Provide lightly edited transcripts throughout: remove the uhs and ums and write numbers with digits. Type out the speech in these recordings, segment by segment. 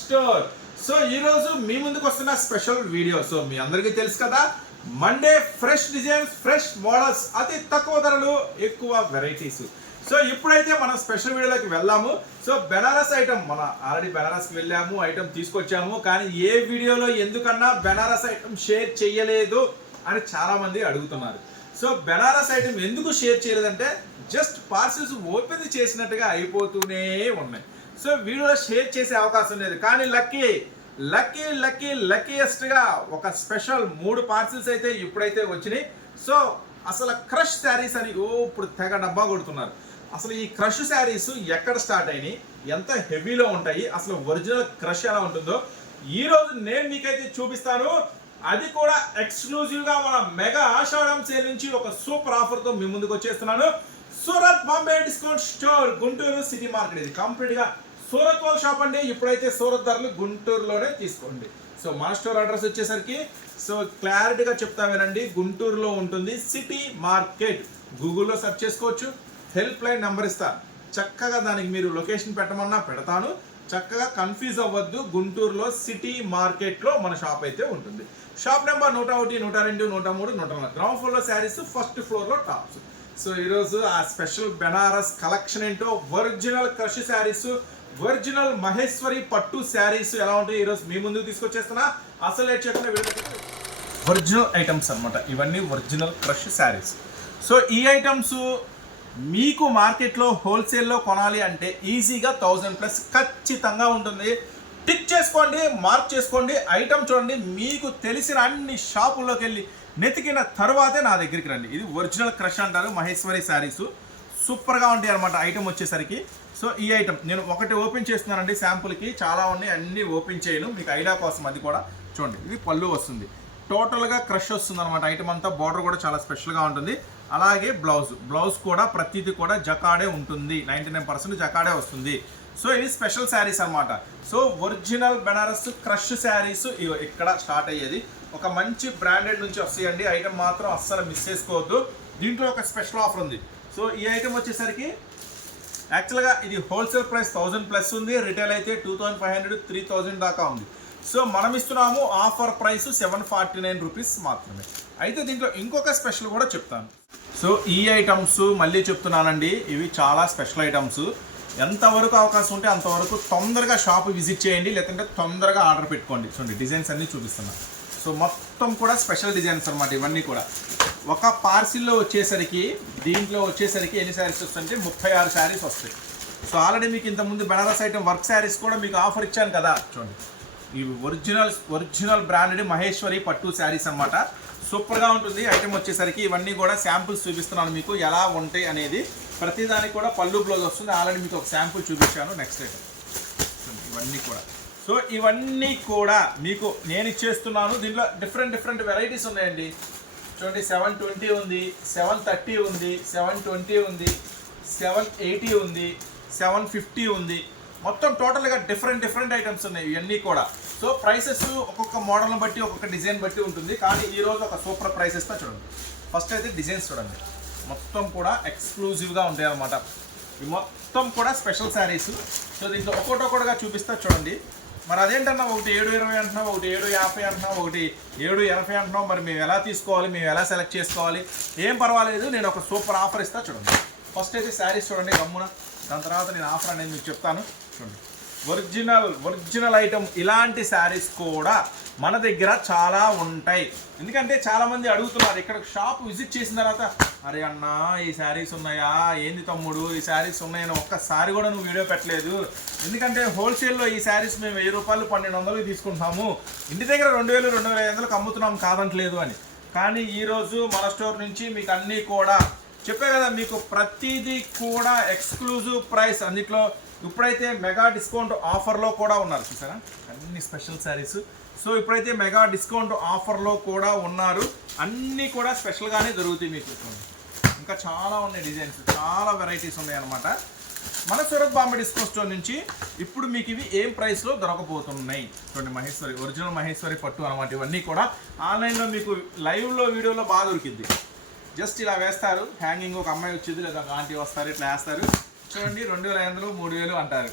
Store. So ఈ రోజు మీ ముందుకు వస్తున్న స్పెషల్ వీడియో. సో మీ అందరికీ తెలుసు కదా, Monday fresh designs, fresh models, అతి తక్కువ ధరలు, ఎక్కువ వెరైటీస్. సో ఇప్పుడైతే మనం స్పెషల్ వీడియోలోకి వెళ్దాము. సో బెనారస్ ఐటమ్, మన ఆల్రెడీ బెనారస్కి వెళ్ళాము, ఐటమ్ తీసుకొచ్చాము. కానీ ఏ వీడియోలో ఎందుకన్నా బెనారస్ ఐటమ్ షేర్ చేయలేదు అని చాలా మంది అడుగుతున్నారు. సో బెనారస్ ఐటమ్ ఎందుకు షేర్ చేయలేదంటే, జస్ట్ పార్సిల్స్ ఓపెన్ చేసినట్టుగా అయిపోతూనే ఉన్నాయి. సో వీడియోలో షేర్ చేసే అవకాశం లేదు. కానీ లక్కీయెస్ట్గా ఒక స్పెషల్ 3 పార్సిల్స్ అయితే ఇప్పుడైతే వచ్చినాయి. సో అసలు క్రష్ శారీస్ అని ఇప్పుడు తెగ డబ్బా కొడుతున్నారు. అసలు ఈ క్రష్ శారీస్ ఎక్కడ స్టార్ట్ అయినాయి, ఎంత హెవీలో ఉంటాయి, అసలు ఒరిజినల్ క్రష్ ఎలా ఉంటుందో ఈరోజు నేను మీకైతే చూపిస్తాను. అది కూడా ఎక్స్క్లూజివ్గా మన మెగా ఆషాఢం సేల్ నుంచి ఒక సూపర్ ఆఫర్తో మీ ముందుకు వచ్చేస్తున్నాను. Surat Bombay discount store, Guntur city market. ఇది కంప్లీట్గా సూరత్ వాళ్ళ షాప్ అండి. ఇప్పుడైతే సూరత్ ధరలు గుంటూరులోనే తీసుకోండి. సో మన స్టోర్ అడ్రస్ వచ్చేసరికి, సో క్లారిటీగా చెప్తా వినండి, గుంటూరులో ఉంటుంది, సిటీ మార్కెట్. గూగుల్లో సెర్చ్ చేసుకోవచ్చు, హెల్ప్ లైన్ నెంబర్ ఇస్తా, చక్కగా దానికి మీరు లొకేషన్ పెట్టమన్నా పెడతాను. చక్కగా కన్ఫ్యూజ్ అవ్వద్దు. గుంటూరులో సిటీ మార్కెట్లో మన షాప్ అయితే ఉంటుంది. Shop number 101, 102, 103, 104. గ్రౌండ్ ఫ్లోర్లో శారీస్, ఫస్ట్ ఫ్లోర్లో టాప్స్. సో ఈరోజు ఆ స్పెషల్ బెనారస్ కలెక్షన్ ఏంటో, original crush saris, original Maheshwari పట్టు శారీస్ ఎలా ఉంటాయి ఈరోజు మీ ముందుకు తీసుకొచ్చేస్తున్నా. అసలు లేట్ చేయకుండా ఒరిజినల్ ఐటమ్స్ అనమాట ఇవన్నీ, ఒరిజినల్ క్రష్ శారీస్. సో ఈ ఐటమ్స్ మీకు మార్కెట్లో హోల్సేల్లో కొనాలి అంటే ఈజీగా 1000+ ఖచ్చితంగా ఉంటుంది. టిక్ చేసుకోండి, మార్క్ చేసుకోండి, ఐటమ్ చూడండి. మీకు తెలిసిన అన్ని షాపుల్లోకి వెళ్ళి నెతికిన తర్వాతే నా దగ్గరికి రండి. ఇది ఒరిజినల్ క్రష్ అంటారు, మహేశ్వరి శారీస్. సూపర్గా ఉంటాయి అనమాట ఐటమ్ వచ్చేసరికి. సో ఈ ఐటమ్ నేను ఒకటి ఓపెన్ చేస్తున్నానండి శాంపుల్కి, చాలా ఉన్నాయి, అన్నీ ఓపెన్ చేయను, మీకు ఐడియా కోసం. అది కూడా చూడండి, ఇది పళ్ళు వస్తుంది, టోటల్గా క్రష్ వస్తుంది అనమాట ఐటమ్ అంతా. బార్డర్ కూడా చాలా స్పెషల్గా ఉంటుంది. అలాగే బ్లౌజ్ కూడా ప్రతిదీ కూడా జకాడే ఉంటుంది, 99% జకాడే వస్తుంది. సో ఇవి స్పెషల్ శారీస్ అనమాట. So original Banaras crush saris ఇక్కడ స్టార్ట్ అయ్యేది. ఒక మంచి బ్రాండెడ్ నుంచి వస్తాయండి. ఐటమ్ మాత్రం అస్సలు మిస్ చేసుకోవద్దు. దీంట్లో ఒక స్పెషల్ ఆఫర్ ఉంది. సో ఈ ఐటమ్ వచ్చేసరికి యాక్చువల్గా ఇది హోల్సేల్ ప్రైస్ 1000+ ఉంది, రిటైల్ అయితే 2500, 3000 దాకా ఉంది. సో మనం ఇస్తున్నాము ఆఫర్ ప్రైస్ 749 రూపీస్ మాత్రమే. అయితే దీంట్లో ఇంకొక స్పెషల్ కూడా చెప్తాను. సో ఈ ఐటమ్స్ మళ్ళీ చెప్తున్నానండి, ఇవి చాలా స్పెషల్ ఐటమ్స్. ఎంతవరకు అవకాశం ఉంటే అంతవరకు తొందరగా షాప్ విజిట్ చేయండి, లేదంటే తొందరగా ఆర్డర్ పెట్టుకోండి. చూడండి, డిజైన్స్ అన్నీ చూపిస్తున్నాను. సో మొత్తం కూడా స్పెషల్ డిజైన్స్ అనమాట ఇవన్నీ కూడా. ఒక పార్సిల్లో వచ్చేసరికి, దీంట్లో వచ్చేసరికి ఎన్ని శారీస్ వస్తాయంటే 36 శారీస్ వస్తాయి. సో ఆల్రెడీ మీకు ఇంతకుముందు బెనారస్ ఐటమ్ వర్క్ శారీస్ కూడా మీకు ఆఫర్ ఇచ్చాను కదా. చూడండి, ఇవి ఒరిజినల్ బ్రాండెడ్ మహేశ్వరి పట్టు శారీస్ అనమాట. సూపర్గా ఉంటుంది ఐటమ్ వచ్చేసరికి. ఇవన్నీ కూడా శాంపుల్స్ చూపిస్తున్నాను మీకు ఎలా ఉంటాయి అనేది. ప్రతిదానికి కూడా పళ్ళు బ్లౌజ్ వస్తుంది. ఆల్రెడీ మీకు ఒక శాంపుల్ చూపించాను. నెక్స్ట్ ఐటమ్ ఇవన్నీ కూడా. సో ఇవన్నీ కూడా మీకు నేను ఇచ్చేస్తున్నాను. దీంట్లో డిఫరెంట్ వెరైటీస్ ఉన్నాయండి. చూడండి, 720 ఉంది, 730 ఉంది, 720 ఉంది, 780 ఉంది, 750 ఉంది. మొత్తం టోటల్గా డిఫరెంట్ ఐటమ్స్ ఉన్నాయి ఇవన్నీ కూడా. సో ప్రైసెస్ ఒక్కొక్క మోడల్ని బట్టి, ఒక్కొక్క డిజైన్ బట్టి ఉంటుంది. కానీ ఈరోజు ఒక సూపర్ ప్రైసెస్తో చూడండి. ఫస్ట్ అయితే డిజైన్స్ చూడండి, మొత్తం కూడా ఎక్స్క్లూజివ్గా ఉంటాయి అన్నమాట. ఇవి మొత్తం కూడా స్పెషల్ శారీస్. సో దీంట్లో ఒక్కొక్కటిగా చూపిస్తా చూడండి. మరి అదేంటన్నా, ఒకటి 720 అంటున్నావు, ఒకటి 750 అంటున్నావు, ఒకటి 780 అంటున్నావు. మరి మేము ఎలా తీసుకోవాలి, మేము ఎలా సెలెక్ట్ చేసుకోవాలి? ఏం పర్వాలేదు, నేను ఒక సూపర్ ఆఫర్ ఇస్తా చూడండి. ఫస్ట్ అయితే శారీస్ చూడండి గమ్మున, దాని తర్వాత నేను ఆఫర్ అనేది మీకు చెప్తాను. చూడండి, ఒరిజినల్ ఐటమ్. ఇలాంటి శారీస్ కూడా మన దగ్గర చాలా ఉంటాయి. ఎందుకంటే చాలామంది అడుగుతున్నారు, ఇక్కడ షాప్ విజిట్ చేసిన తర్వాత, అరే అన్న ఈ శారీస్ ఉన్నాయా, ఏంది తమ్ముడు ఈ శారీస్ ఉన్నాయని ఒక్కసారి కూడా నువ్వు వీడియో పెట్టలేదు. ఎందుకంటే హోల్సేల్లో ఈ శారీస్ మేము 1000 రూపాయలు 1200 తీసుకుంటున్నాము, ఇంటి దగ్గర 2000, 2500 అమ్ముతున్నాం, కాదంటలేదు అని. కానీ ఈరోజు మన స్టోర్ నుంచి మీకు అన్నీ కూడా చెప్పే కదా, మీకు ప్రతిదీ కూడా ఎక్స్క్లూజివ్ ప్రైస్. అన్నిట్లో ఇప్పుడైతే మెగా డిస్కౌంట్ ఆఫర్లో కూడా ఉన్నారు, చూసారా అన్ని స్పెషల్ శారీస్. సో ఇప్పుడైతే మెగా డిస్కౌంట్ ఆఫర్లో కూడా ఉన్నారు. అన్నీ కూడా స్పెషల్గానే దొరుకుతాయి మీకు. ఇంకా చాలా ఉన్నాయి డిజైన్స్, చాలా వెరైటీస్ ఉన్నాయి అన్నమాట మన సూరత్ బాంబే డిస్కౌంట్ స్టోర్ నుంచి. ఇప్పుడు మీకు ఇవి ఏం ప్రైస్లో దొరకబోతున్నాయి చూడండి. మహేశ్వరి, ఒరిజినల్ మహేశ్వరి పట్టు అనమాట. ఇవన్నీ కూడా ఆన్లైన్లో మీకు లైవ్లో వీడియోలో బాగా దొరికింది. జస్ట్ ఇలా వేస్తారు, హ్యాంగింగ్, ఒక అమ్మాయి వచ్చింది లేదా ఆంటీ వస్తారు, ఇట్లా వేస్తారు. చూడండి 2500, 3000 అంటారు.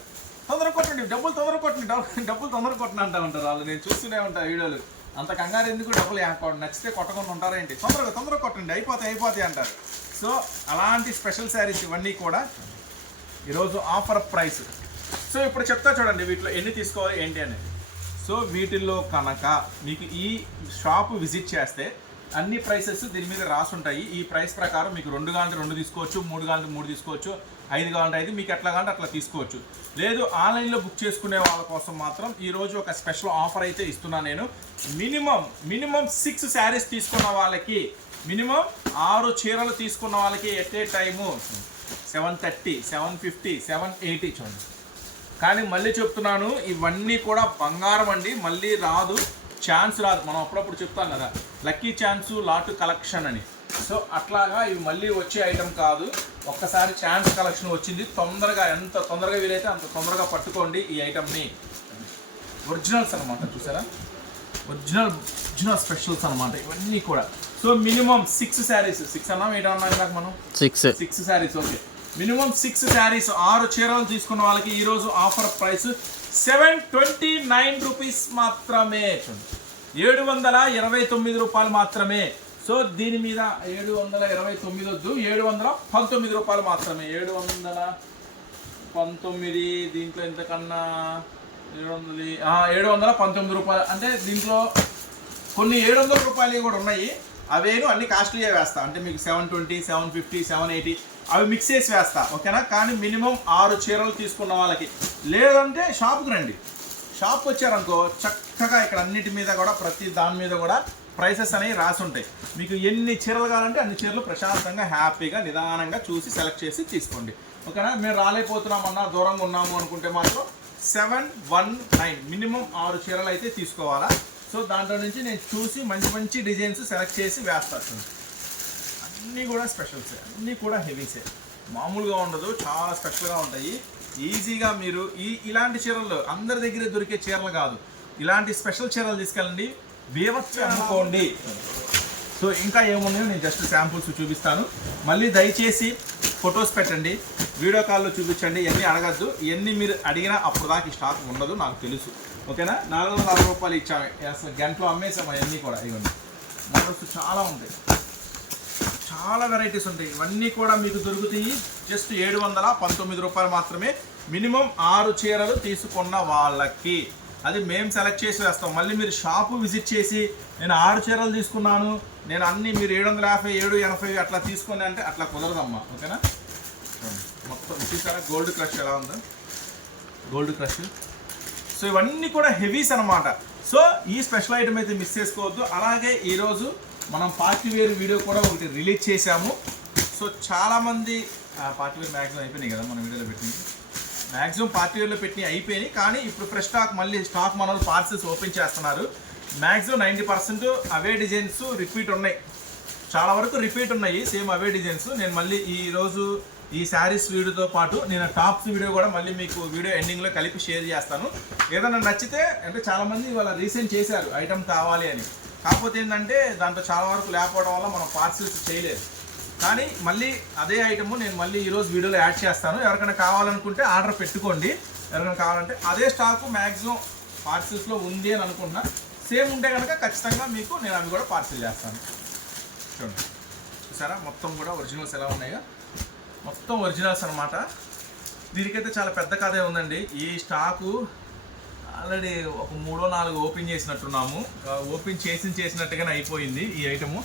తొందరగా కొట్టండి, డబ్బులు తొందరగా కొట్టండి, డబ్బులు తొందరగా కొట్టండి అంటా ఉంటారు వాళ్ళు. నేను చూస్తూనే ఉంటాను వీడియోలు. అంత కంగారు ఎందుకు, డబ్బులు నచ్చితే కొట్టకుండా ఉంటారేంటి, తొందరగా కొట్టండి, అయిపోతాయి అంటారు. సో అలాంటి స్పెషల్ శారీస్ ఇవన్నీ కూడా ఈరోజు ఆఫర్ ప్రైస్. సో ఇప్పుడు చెప్తా చూడండి వీటిలో ఎన్ని తీసుకోవాలి ఏంటి అనేది. సో వీటిల్లో కనుక మీకు ఈ షాప్ విజిట్ చేస్తే అన్ని ప్రైసెస్ దీని మీద రాసి ఉంటాయి. ఈ ప్రైస్ ప్రకారం మీకు 2 కావాలంటే 2 తీసుకోవచ్చు, 3 కావాలంటే 3 తీసుకోవచ్చు, 5 కావాలంటే 5, మీకు ఎట్లా కావాలంటే అట్లా తీసుకోవచ్చు. లేదు ఆన్లైన్లో బుక్ చేసుకునే వాళ్ళ కోసం మాత్రం ఈరోజు ఒక స్పెషల్ ఆఫర్ అయితే ఇస్తున్నాను నేను. మినిమం 6 శారీస్ తీసుకున్న వాళ్ళకి, మినిమం 6 చీరలు తీసుకున్న వాళ్ళకి ఎట్ ఏ టైము 730, 750, 780 చూడండి. కానీ మళ్ళీ చెప్తున్నాను, ఇవన్నీ కూడా బంగారం అండి, మళ్ళీ రాదు, ఛాన్స్ రాదు. మనం అప్పుడప్పుడు చెప్తాం కదా లక్కీ ఛాన్సు లాట్ కలెక్షన్ అని. సో అట్లాగా ఇవి మళ్ళీ వచ్చే ఐటమ్ కాదు. ఒక్కసారి ఛాన్స్ కలెక్షన్ వచ్చింది, తొందరగా ఎంత తొందరగా వీలైతే అంత తొందరగా పట్టుకోండి ఈ ఐటమ్ని. ఒరిజినల్స్ అనమాట, చూసారా, ఒరిజినల్ స్పెషల్స్ అనమాట ఇవన్నీ కూడా. సో మినిమం 6 శారీస్, 6 అన్నాం 8 అన్నాం ఇందాక మనం, 6 శారీస్. ఓకే, మినిమం 6 శారీస్ 6 చీరలు తీసుకున్న వాళ్ళకి ఈరోజు ఆఫర్ ప్రైస్ 729 రూపీస్ మాత్రమే, 729 రూపాయలు మాత్రమే. సో దీని మీద 729 వద్దు, 719 రూపాయలు మాత్రమే. 719, దీంట్లో ఎంతకన్నా 719 రూపాయలు. అంటే దీంట్లో కొన్ని 700 రూపాయలు కూడా ఉన్నాయి, అవేను అన్ని కాస్ట్లీగా వేస్తా. అంటే మీకు 720, 750, 780 అవి మిక్స్ చేసి వేస్తా, ఓకేనా. కానీ మినిమం 6 చీరలు తీసుకున్న వాళ్ళకి. లేదంటే షాప్కి రండి, షాప్కి వచ్చారనుకో చక్కగా ఇక్కడ అన్నిటి మీద కూడా ప్రతి దాని మీద కూడా ప్రైసెస్ అనేవి రాసి ఉంటాయి. మీకు ఎన్ని చీరలు కావాలంటే అన్ని చీరలు ప్రశాంతంగా హ్యాపీగా నిదానంగా చూసి సెలెక్ట్ చేసి తీసుకోండి, ఓకేనా. మేము రాలేకపోతున్నామన్నా దూరంగా ఉన్నాము అనుకుంటే మాత్రం 719 మినిమం 6 చీరలు అయితే తీసుకోవాలా. సో దాంట్లో నుంచి నేను చూసి మంచి డిజైన్స్ సెలెక్ట్ చేసి వేస్తాను. అన్నీ కూడా స్పెషల్సే, అన్నీ కూడా హెవీసే, మామూలుగా ఉండదు, చాలా స్పెషల్గా ఉంటాయి. ఈజీగా మీరు ఇలాంటి చీరలు అందరి దగ్గర దొరికే చీరలు కాదు, ఇలాంటి స్పెషల్ చీరలు తీసుకెళ్ళండి, బీవచ్చి అమ్ముకోండి. సో ఇంకా ఏమున్నాయో నేను జస్ట్ శాంపుల్స్ చూపిస్తాను. మళ్ళీ దయచేసి ఫొటోస్ పెట్టండి, వీడియో కాల్లో చూపించండి, ఇవన్నీ అడగద్దు. ఇవన్నీ మీరు అడిగినా అప్పుడు దాకా స్టాక్ ఉండదు నాకు తెలుసు, ఓకేనా. 440 రూపాయలు ఇచ్చాము, అసలు గంటలో అమ్మేసాము అవన్నీ కూడా. ఇవన్నీ మోడల్స్ చాలా ఉంటాయి, చాలా వెరైటీస్ ఉంటాయి, ఇవన్నీ కూడా మీకు దొరుకుతాయి జస్ట్ 719 రూపాయలు మాత్రమే. మినిమం 6 చీరలు తీసుకున్న వాళ్ళకి, అది మేము సెలెక్ట్ చేసి వేస్తాం. మళ్ళీ మీరు షాపు విజిట్ చేసి నేను 6 చీరలు తీసుకున్నాను, నేను అన్నీ మీరు 750, 780 అట్లా తీసుకుని అంటే అట్లా కుదరదమ్మా, ఓకేనా. మొత్తం చూసారా గోల్డ్ క్రష్ ఎలా ఉందో, గోల్డ్ క్రష్. సో ఇవన్నీ కూడా హెవీస్ అనమాట. సో ఈ స్పెషల్ ఐటమ్ అయితే మిస్ చేసుకోవద్దు. అలాగే ఈరోజు మనం పార్టీ వేర్ వీడియో కూడా ఒకటి రిలీజ్ చేశాము. సో చాలామంది పార్టీ వేర్ మ్యాక్సిమం అయిపోయినాయి కదా మన వీడియోలో పెట్టింది, మ్యాక్సిమం పార్టీ వేర్లో పెట్టినవి అయిపోయినాయి. కానీ ఇప్పుడు ఫ్రెష్ స్టాక్ మళ్ళీ స్టాక్ మన పార్సల్స్ ఓపెన్ చేస్తున్నారు. మ్యాక్సిమం 90% అవే డిజైన్స్ రిపీట్ ఉన్నాయి, చాలా వరకు రిపీట్ ఉన్నాయి, సేమ్ అవే డిజైన్స్. నేను మళ్ళీ ఈరోజు ఈ శారీస్ వీడియోతో పాటు నేను టాప్స్ వీడియో కూడా మళ్ళీ మీకు వీడియో ఎండింగ్లో కలిపి షేర్ చేస్తాను. ఏదైనా నచ్చితే, అంటే చాలామంది వాళ్ళ రీసెంట్ చేశారు ఐటమ్ కావాలి అని, కాకపోతే ఏంటంటే దాంట్లో చాలా వరకు లేకపోవడం వల్ల మనం పార్సల్స్ చేయలేదు. కానీ మళ్ళీ అదే ఐటమ్ నేను మళ్ళీ ఈరోజు వీడియోలో యాడ్ చేస్తాను. ఎవరికైనా కావాలనుకుంటే ఆర్డర్ పెట్టుకోండి, ఎవరికైనా కావాలంటే. అదే స్టాకు మ్యాక్సిమం పార్సిల్స్లో ఉంది అని అనుకున్నా, సేమ్ ఉంటే కనుక ఖచ్చితంగా మీకు నేను అవి కూడా పార్సిల్ చేస్తాను. చూడండి, చూసారా మొత్తం కూడా ఒరిజినల్స్ ఎలా ఉన్నాయో, మొత్తం ఒరిజినల్స్ అనమాట. దీనికైతే చాలా పెద్ద కథే ఉందండి. ఈ స్టాకు ఆల్రెడీ ఒక 3-4 ఓపెన్ చేసినట్టున్నాము, ఓపెన్ చేసినట్టుగానే అయిపోయింది ఈ ఐటము.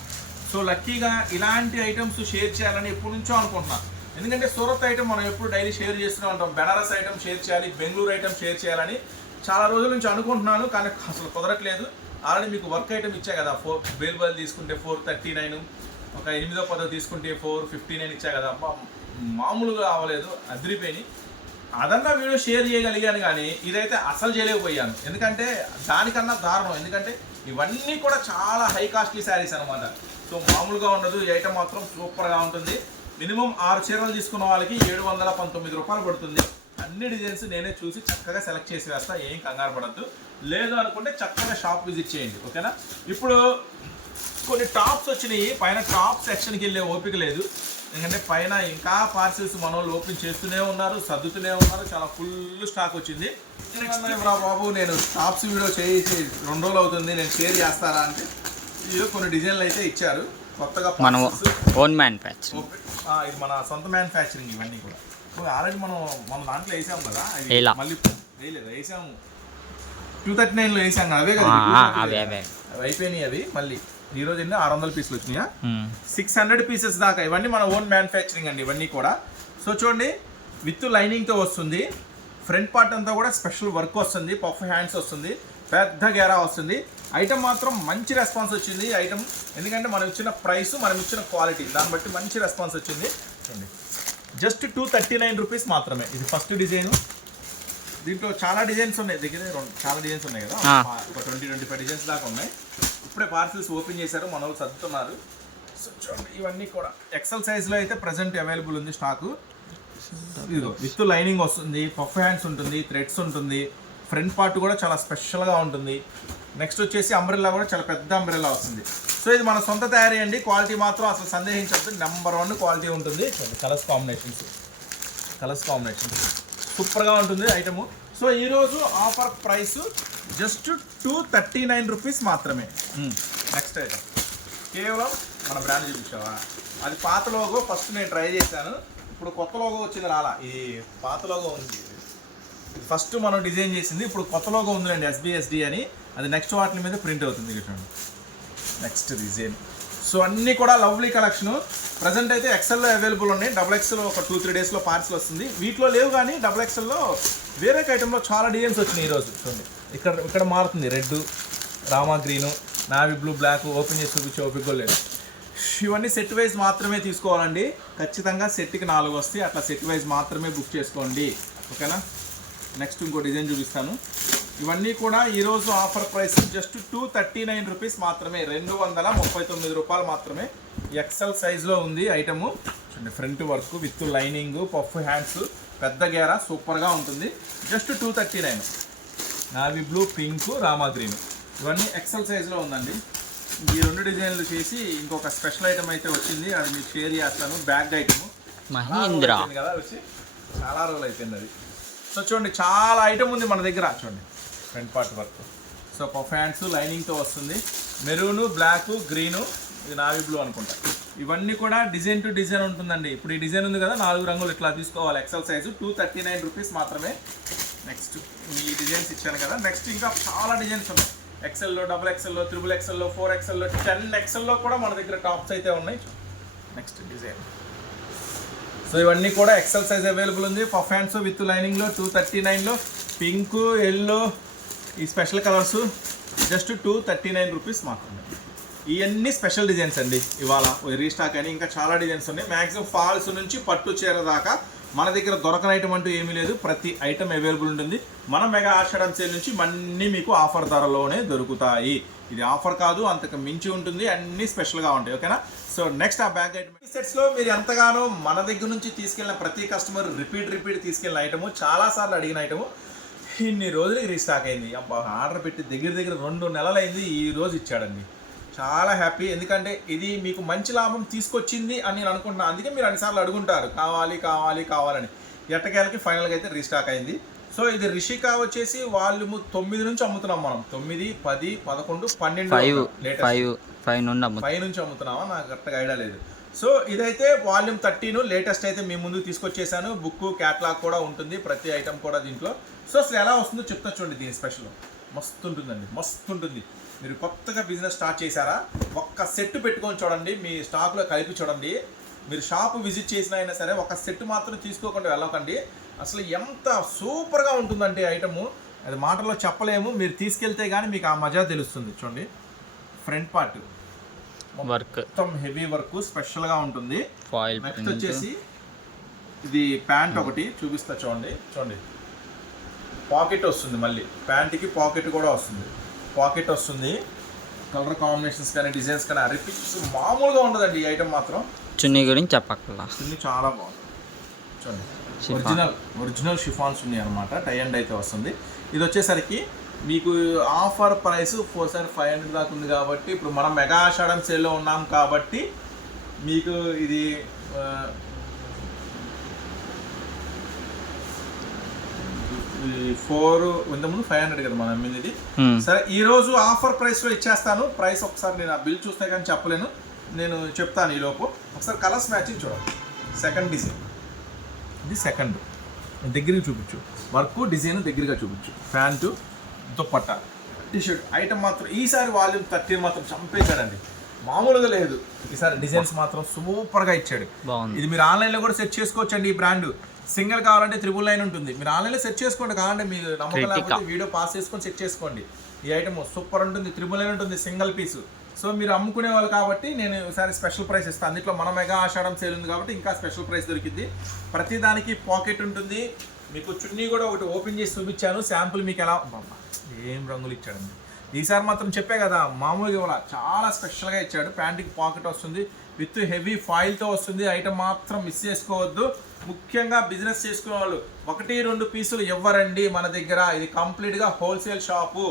సో లక్కీగా ఇలాంటి ఐటమ్స్ షేర్ చేయాలని ఎప్పటి నుంచో అనుకుంటున్నాను. ఎందుకంటే సూరత్ ఐటమ్ మనం ఎప్పుడు డైలీ షేర్ చేస్తూనే ఉంటాం, బెనారస్ ఐటమ్ షేర్ చేయాలి, బెంగళూరు ఐటమ్ షేర్ చేయాలని చాలా రోజుల నుంచి అనుకుంటున్నాను, కానీ అసలు కుదరట్లేదు. ఆల్రెడీ మీకు వర్క్ ఐటమ్ ఇచ్చా కదా, బేల్బల్ తీసుకుంటే 439, ఒక 8-10 తీసుకుంటే 459 ఇచ్చా కదా, మామూలుగా అవ్వలేదు, అదిరిపోయినాయి. అదన్నా వీడియో షేర్ చేయగలిగాను, కానీ ఇదైతే అసలు చేయలేకపోయాను. ఎందుకంటే దానికన్నా దారుణం, ఎందుకంటే ఇవన్నీ కూడా చాలా హై కాస్ట్లీ శారీస్ అనమాట. సో మామూలుగా ఉండదు, ఈ ఐటమ్ మాత్రం సూపర్గా ఉంటుంది. మినిమం 6 చీరలు తీసుకున్న వాళ్ళకి 719 రూపాయలు పడుతుంది. అన్ని డిజైన్స్ నేనే చూసి చక్కగా సెలెక్ట్ చేసి వేస్తా, ఏం కంగారు పడద్దు. లేదు అనుకుంటే చక్కగా షాప్ విజిట్ చేయండి, ఓకేనా. ఇప్పుడు కొన్ని టాప్స్ వచ్చినాయి, పైన టాప్ సెక్షన్కి వెళ్ళే ఓపిక లేదు. ఎందుకంటే పైన ఇంకా పార్సిల్స్ మన వాళ్ళు ఓపెన్ చేస్తూనే ఉన్నారు, సర్దుతూనే ఉన్నారు. చాలా ఫుల్ స్టాక్ వచ్చింది. బాబు నేను టాప్స్ వీడియో చేసి 2 రోజులు అవుతుంది, నేను షేర్ చేస్తారా అంటే ఇదిగో కొన్ని డిజైన్లు అయితే ఇచ్చారు కొత్తగా. మన ఓన్ మ్యానుఫ్యాక్చరింగ్, ఇది మన సొంత మ్యానుఫ్యాక్చరింగ్. ఇవన్నీ కూడా ఆల్రెడీ మన దాంట్లో వేసాము కదా, అవి మళ్ళీ వేయలేదు, వేసాము 239లో వేసాం కదా, అవే కదా అవి అయిపోయినాయి. అవి మళ్ళీ ఈ రోజు ఎన్ని 600 పీసులు వచ్చినాయా, 600 పీసెస్ దాకా. ఇవన్నీ మన ఓన్ మ్యానుఫ్యాక్చరింగ్ అండి ఇవన్నీ కూడా. సో చూడండి, విత్ లైనింగ్తో వస్తుంది. ఫ్రంట్ పార్ట్ అంతా కూడా స్పెషల్ వర్క్ వస్తుంది, పఫ్ హ్యాండ్స్ వస్తుంది, పెద్ద గేరా వస్తుంది. ఐటమ్ మాత్రం మంచి రెస్పాన్స్ వచ్చింది ఐటమ్, ఎందుకంటే మనం ఇచ్చిన ప్రైస్, మనం ఇచ్చిన క్వాలిటీ, దాన్ని బట్టి మంచి రెస్పాన్స్ వచ్చింది. చూడండి, జస్ట్ 239 రూపీస్ మాత్రమే. ఇది ఫస్ట్ డిజైన్. దీంట్లో చాలా డిజైన్స్ ఉన్నాయి, దగ్గర చాలా డిజైన్స్ ఉన్నాయి కదా, ఒక 20-25 డిజైన్స్ దాకా ఉన్నాయి. ఇప్పుడే పార్సిల్స్ ఓపెన్ చేశారు, మన వాళ్ళు సర్దుతున్నారు. సో చూడండి, ఇవన్నీ కూడా ఎక్సెల్ సైజ్లో అయితే ప్రజెంట్ అవైలబుల్ ఉంది స్టాకు. ఇదిగో విత్ లైనింగ్ వస్తుంది, పఫ్ హ్యాండ్స్ ఉంటుంది, థ్రెడ్స్ ఉంటుంది. ఫ్రంట్ పార్ట్ కూడా చాలా స్పెషల్గా ఉంటుంది. నెక్స్ట్ వచ్చేసి అంబ్రెల్లా కూడా చాలా పెద్ద అంబ్రెల్లా వస్తుంది. సో ఇది మన సొంత తయారీ అండి. క్వాలిటీ మాత్రం అసలు సందేహించద్దు, నెంబర్ 1 క్వాలిటీ ఉంటుంది. కలర్స్ కాంబినేషన్స్ సూపర్గా ఉంటుంది ఐటము. సో ఈరోజు ఆఫర్ ప్రైస్ జస్ట్ 239 రూపీస్ మాత్రమే. నెక్స్ట్ ఐటమ్ కేవలం మన బ్రాండ్ చూపించావా, అది పాత లోగో. ఫస్ట్ నేను ట్రై చేశాను, ఇప్పుడు కొత్త లోగో వచ్చింది రాలా. ఈ పాత లోగో ఉంది, ఫస్ట్ మనం డిజైన్ చేసింది. ఇప్పుడు కొత్త లోగో ఉందిలేండి, SBSD అని. అది నెక్స్ట్ వాటి మీద ప్రింట్ అవుతుంది. చూడండి, నెక్స్ట్ డిజైన్. సో అన్నీ కూడా లవ్లీ కలెక్షన్. ప్రజెంట్ అయితే ఎక్సెల్లో అవైలబుల్ ఉన్నాయి. XXL ఒక 2-3 డేస్లో పార్సల్ వస్తుంది. వీటిలో లేవు, కానీ XXLలో వేరే ఐటెంలో చాలా డిజైన్స్ వచ్చినాయి ఈరోజు. చూడండి, ఇక్కడ మారుతుంది. రెడ్, రామా green, navy blue, black. Open చేసి చూపించే ఓపిక లేదు. ఇవన్నీ సెట్ వైజ్ మాత్రమే తీసుకోవాలండి. ఖచ్చితంగా సెట్కి 4 వస్తాయి. అట్లా సెట్ వైజ్ మాత్రమే బుక్ చేసుకోండి, ఓకేనా. నెక్స్ట్ ఇంకో డిజైన్ చూపిస్తాను. ఇవన్నీ కూడా ఈరోజు ఆఫర్ ప్రైస్ జస్ట్ 239 రూపీస్ మాత్రమే, 239 రూపాయలు మాత్రమే. ఎక్సెల్ సైజ్లో ఉంది ఐటము. చూడండి, front work with lining, puff hands, పెద్ద గేరా, సూపర్గా ఉంటుంది. Just 239. Navy blue, pink, Rama green, ఇవన్నీ ఎక్సెల్ సైజ్లో ఉందండి. ఈ 2 డిజైన్లు చేసి ఇంకొక స్పెషల్ ఐటమ్ అయితే వచ్చింది, అది మీకు షేర్ చేస్తాను. బ్యాగ్ ఐటమ్ మహీంద్రా కదా, వచ్చి చాలా రోజులు అయిపోయింది అది. సో చూడండి, చాలా ఐటమ్ ఉంది మన దగ్గర. చూడండి, front part work. So puff hands లైనింగ్తో వస్తుంది. మెరూను, బ్లాక్, గ్రీను, ఇది నావీ బ్లూ అనుకుంటా. ఇవన్నీ కూడా డిజైన్ టు డిజైన్ ఉంటుందండి. ఇప్పుడు ఈ డిజైన్ ఉంది కదా, 4 రంగులు ఇట్లా తీసుకోవాలి. ఎక్సెల్ సైజు 239 రూపీస్ మాత్రమే. నెక్స్ట్ ఈ డిజైన్స్ ఇచ్చాను కదా, నెక్స్ట్ ఇంకా చాలా డిజైన్స్ ఉన్నాయి. XLలో, XXLలో, XXLలో, 4XLలో, 10XLలో కూడా మన దగ్గర టాప్స్ అయితే ఉన్నాయి. Next design. సో ఇవన్నీ కూడా ఎక్సెల్ సైజ్ అవైలబుల్ ఉంది. పఫ్ హ్యాండ్స్ విత్ లైనింగ్లో 239లో, పింక్, ఎల్లో, ఈ స్పెషల్ కలర్స్ జస్ట్ 239 రూపీస్ మాత్రమే. ఇవన్నీ స్పెషల్ డిజైన్స్ అండి. ఇవాళ రీస్టాక్ అని ఇంకా చాలా డిజైన్స్ ఉన్నాయి. మ్యాక్సిమం ఫాల్స్ నుంచి పట్టు చీర దాకా మన దగ్గర దొరకని ఐటమ్ అంటూ ఏమీ లేదు. ప్రతి ఐటమ్ అవైలబుల్ ఉంటుంది. మన మెగా ఆషాఢం సేల్ నుంచి అన్నీ మీకు ఆఫర్ ధరలోనే దొరుకుతాయి. ఇది ఆఫర్ కాదు, అంతకు మించి ఉంటుంది. అన్నీ స్పెషల్గా ఉంటాయి, ఓకేనా. సో నెక్స్ట్ ఆ బ్యాగ్ ఐటమ్ సెట్స్లో మీరు ఎంతగానో మన దగ్గర నుంచి తీసుకెళ్ళిన ప్రతి కస్టమర్ రిపీట్ తీసుకెళ్ళిన ఐటము, చాలాసార్లు అడిగిన ఐటము, ఇన్ని రోజులకి రీస్టాక్ అయింది. అబ్బా, ఆర్డర్ పెట్టి దగ్గర 2 నెలలు అయింది, ఈ రోజు ఇచ్చాడండి. చాలా హ్యాపీ, ఎందుకంటే ఇది మీకు మంచి లాభం తీసుకొచ్చింది అని నేను అనుకుంటున్నాను. అందుకే మీరు అన్నిసార్లు అడుగుంటారు కావాలని. ఎట్టకేలకి ఫైనల్గా అయితే రీస్టాక్ అయింది. సో ఇది రిషికా వచ్చేసి వాల్యూమ్ 9 నుంచి అమ్ముతున్నాం మనం. 9, 10, 11, 12 5 నుంచి అమ్ముతున్నామా, నాకు కరెక్ట్గా ఐడియా లేదు. సో ఇదైతే వాల్యూమ్ 13 లేటెస్ట్ అయితే మీ ముందుకు తీసుకొచ్చేసాను. బుక్, క్యాటలాగ్ కూడా ఉంటుంది, ప్రతి ఐటమ్ కూడా దీంట్లో. సో అసలు ఎలా వస్తుందో చెప్తా చూడండి. దీని స్పెషల్ మస్తు ఉంటుందండి, మస్తు ఉంటుంది. మీరు కొత్తగా బిజినెస్ స్టార్ట్ చేశారా, ఒక్క సెట్ పెట్టుకొని చూడండి, మీ స్టాక్లో కలిపి చూడండి. మీరు షాప్ విజిట్ చేసినా అయినా సరే ఒక సెట్ మాత్రం తీసుకోకుండా వెళ్ళకండి. అసలు ఎంత సూపర్గా ఉంటుందంటే ఐటము, అది మాటల్లో చెప్పలేము. మీరు తీసుకెళ్తే కానీ మీకు ఆ మజా తెలుస్తుంది. చూడండి, ఫ్రంట్ పార్ట్ వర్క్ మొత్తం హెవీ వర్క్ స్పెషల్గా ఉంటుంది. నెక్స్ట్ వచ్చేసి ఇది ప్యాంట్ ఒకటి చూపిస్తా. చూడండి పాకెట్ వస్తుంది, మళ్ళీ ప్యాంట్కి పాకెట్ కూడా వస్తుంది. కలర్ కాంబినేషన్స్ కానీ డిజైన్స్ కానీ అరిపిక్స్ మామూలుగా ఉండదండి ఈ ఐటమ్ మాత్రం. చున్నీ గురించి చెప్పక్కర్లా, చున్నీ చాలా బాగుంది. చూడండి, ఒరిజినల్ షిఫాన్ చున్నీ అనమాట. టై అండ్ అయితే వస్తుంది. ఇది వచ్చేసరికి మీకు ఆఫర్ ప్రైస్ 4500 దాకా ఉంది కాబట్టి, ఇప్పుడు మనం మెగా ఆషాఢం సేల్లో ఉన్నాం కాబట్టి మీకు ఇది ఫోర్ ఇంతకుముందు 500 కదా మనం అమ్మింది ఇది. సరే ఈ రోజు ఆఫర్ ప్రైస్ లో ఇచ్చేస్తాను. ప్రైస్ ఒకసారి నేను ఆ బిల్ చూస్తే కానీ చెప్పలేను, నేను చెప్తాను ఈ లోపు. ఒకసారి కలర్స్ మ్యాచింగ్ చూడండి. సెకండ్ డిజైన్ ఇది, సెకండ్ దగ్గరికి చూపించు, వర్క్ డిజైన్ దగ్గరగా చూపించు. ప్యాంటు దుపట్టా టీషర్ట్ ఐటమ్ మాత్రం ఈసారి వాల్యూమ్ 13 మాత్రం చంపేశాడండి, మామూలుగా లేదు. ఈసారి డిజైన్స్ మాత్రం సూపర్గా ఇచ్చాడు. ఇది మీరు ఆన్లైన్లో కూడా సెట్ చేసుకోవచ్చు అండి. ఈ బ్రాండ్ సింగిల్ కావాలంటే 999 ఉంటుంది. మీరు ఆన్లైన్లో సెట్ చేసుకోండి, కావాలంటే మీరు నమ్మకం లేకపోతే వీడియో పాస్ చేసుకొని సెట్ చేసుకోండి. ఈ ఐటమ్ సూపర్ ఉంటుంది, 999 ఉంటుంది సింగిల్ పీసు. సో మీరు అమ్ముకునే వాళ్ళు కాబట్టి నేను ఈసారి స్పెషల్ ప్రైస్ ఇస్తాను. అందులో మన మెగా ఆషాఢం సేల్ ఉంది కాబట్టి ఇంకా స్పెషల్ ప్రైస్ దొరికింది. ప్రతి దానికి పాకెట్ ఉంటుంది. మీకు చున్నీ కూడా ఒకటి ఓపెన్ చేసి చూపించాను, శాంపుల్ మీకు ఎలా ఏం రంగులు ఇచ్చాడండి. ఈసారి మాత్రం చెప్పే కదా, మామూలుగా ఇవ్వాల, చాలా స్పెషల్గా ఇచ్చాడు. ప్యాంట్కి పాకెట్ వస్తుంది, విత్ హెవీ ఫాయిల్తో వస్తుంది. ఐటమ్ మాత్రం మిస్ చేసుకోవద్దు. ముఖ్యంగా బిజినెస్ చేసుకునే వాళ్ళు 1-2 పీసులు ఇవ్వరండి మన దగ్గర. ఇది కంప్లీట్గా హోల్సేల్ షాపు.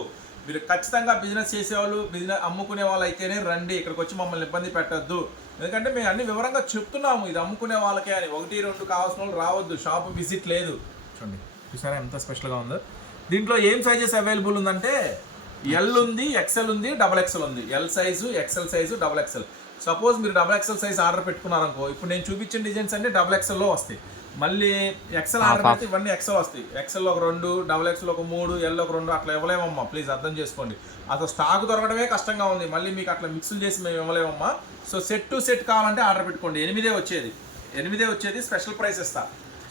మీరు ఖచ్చితంగా బిజినెస్ చేసేవాళ్ళు, బిజినెస్ అమ్ముకునే వాళ్ళు అయితేనే రండి. ఇక్కడికి వచ్చి మమ్మల్ని ఇబ్బంది పెట్టద్దు, ఎందుకంటే మేము అన్ని వివరంగా చెప్తున్నాము. ఇది అమ్ముకునే వాళ్ళకే అని. 1-2 కావాల్సిన వాళ్ళు రావద్దు, షాపు విజిట్ లేదు. చూడండి చూసారా ఎంత స్పెషల్గా ఉందో. దీంట్లో ఏం సైజెస్ అవైలబుల్ ఉందంటే ఎల్ ఉంది, ఎక్సెల్ ఉంది, XXL ఉంది. L size, XL size, XXL. Suppose మీరు XXL సైజ్ ఆర్డర్ పెట్టుకున్నారనుకో, ఇప్పుడు నేను చూపించిన డిజైన్స్ అన్ని XXLలో వస్తాయి. మళ్ళీ ఎక్సెల్ ఆర్డర్ పెడితే ఇవన్నీ ఎక్సెల్ వస్తాయి. ఎక్సెల్లో ఒక 2, XXL ఒక 3, ఎల్లో ఒక 2 అట్లా ఇవ్వలేమమ్మా. ప్లీజ్ అర్థం చేసుకోండి, అసలు స్టాక్ దొరకడమే కష్టంగా ఉంది. మళ్ళీ మీకు అట్లా మిక్స్లు చేసి మేము ఇవ్వలేమమ్మా. సో సెట్ టు సెట్ కావాలంటే ఆర్డర్ పెట్టుకోండి. 8 వచ్చేది స్పెషల్ ప్రైస్ ఇస్తా.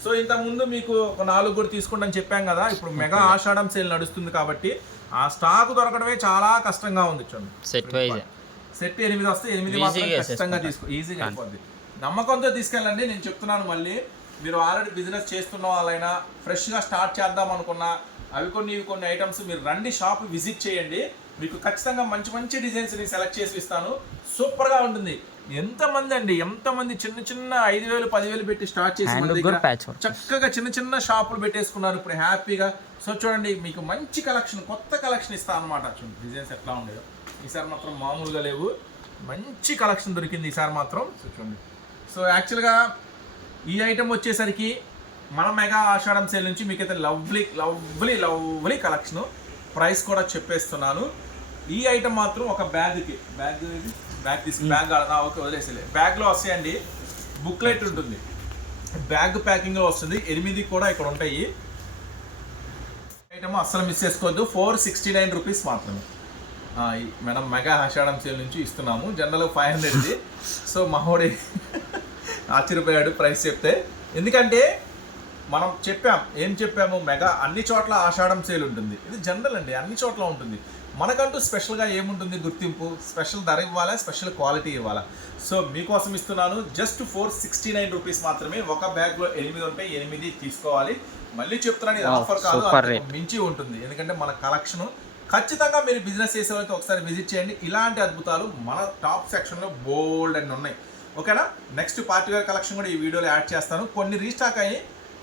సో ఇంతకుముందు మీకు ఒక 4 కూడా తీసుకుంటాను చెప్పాం కదా. ఇప్పుడు మెగా ఆషాఢం సేల్ నడుస్తుంది కాబట్టి ఆ స్టాక్ దొరకడమే చాలా కష్టంగా ఉంది. చూడండి సెట్ 8 వస్తే 8 మాత్రం ఖచ్చితంగా ఈజీగా అయిపోద్ది. నమ్మకంతో తీసుకెళ్ళండి. నేను చెప్తున్నాను మళ్ళీ, మీరు ఆల్రెడీ బిజినెస్ చేస్తున్న వాళ్ళైనా, ఫ్రెష్గా స్టార్ట్ చేద్దాం అనుకున్నా, అవి కొన్ని ఐటమ్స్ మీరు రండి, షాప్ విజిట్ చేయండి. మీకు ఖచ్చితంగా మంచి డిజైన్స్ నేను సెలెక్ట్ చేసి ఇస్తాను. సూపర్గా ఉంటుంది. ఎంతమంది చిన్న 5,000 10,000 పెట్టి స్టార్ట్ చేసి చక్కగా చిన్న షాపులు పెట్టేసుకున్నారు ఇప్పుడు హ్యాపీగా. సో చూడండి, మీకు మంచి కలెక్షన్, కొత్త కలెక్షన్ ఇస్తాను అనమాట. చూడండి డిజైన్స్ ఎట్లా ఉండేదో. ఈసారి మాత్రం మామూలుగా లేవు, మంచి కలెక్షన్ దొరికింది ఈసారి మాత్రం. చూడండి. సో యాక్చువల్గా ఈ ఐటమ్ వచ్చేసరికి మన మెగా ఆషాఢం సేల్ నుంచి మీకైతే లవ్లీ కలెక్షను. ప్రైస్ కూడా చెప్పేస్తున్నాను. ఈ ఐటమ్ మాత్రం ఒక బ్యాగ్ ఓకే వదిలేసలే. బ్యాగ్లో వస్తాయండి, బుక్లెట్ ఉంటుంది, బ్యాగ్ ప్యాకింగ్లో వస్తుంది. 8 కూడా ఇక్కడ ఉంటాయి. ఐటమ్ అస్సలు మిస్ చేసుకోవద్దు. 469 రూపీస్ మాత్రమే. మనం మెగా ఆషాఢం సేల్ నుంచి ఇస్తున్నాము. జనరల్ 500. సో మహోడి ఆశ్చర్యపోయాడు ప్రైస్ చెప్తే, ఎందుకంటే మనం ఏం చెప్పాము, మెగా అన్ని చోట్ల ఆషాఢం సేల్ ఉంటుంది. ఇది జనరల్ అండి, అన్ని చోట్ల ఉంటుంది. మనకంటూ స్పెషల్గా ఏముంటుంది, గుర్తింపు, స్పెషల్ ధర ఇవ్వాలా, స్పెషల్ క్వాలిటీ ఇవ్వాలా. సో మీకోసం ఇస్తున్నాను జస్ట్ 469 రూపీస్ మాత్రమే. ఒక బ్యాగ్లో 8 ఉంటాయి, 8 తీసుకోవాలి. మళ్ళీ చెప్తున్నాను, ఇది ఆఫర్ కాదు, మించి ఉంటుంది. ఎందుకంటే మన కలెక్షన్ ఖచ్చితంగా మీరు బిజినెస్ చేసే వాళ్ళకి ఒకసారి విజిట్ చేయండి. ఇలాంటి అద్భుతాలు మన టాప్ సెక్షన్లో బోల్డ్ అని ఉన్నాయి. ఓకేనా. నెక్స్ట్ పార్టీ వేర్ కలెక్షన్ కూడా ఈ వీడియోలో యాడ్ చేస్తాను. కొన్ని రీస్టాక్ అయ్యి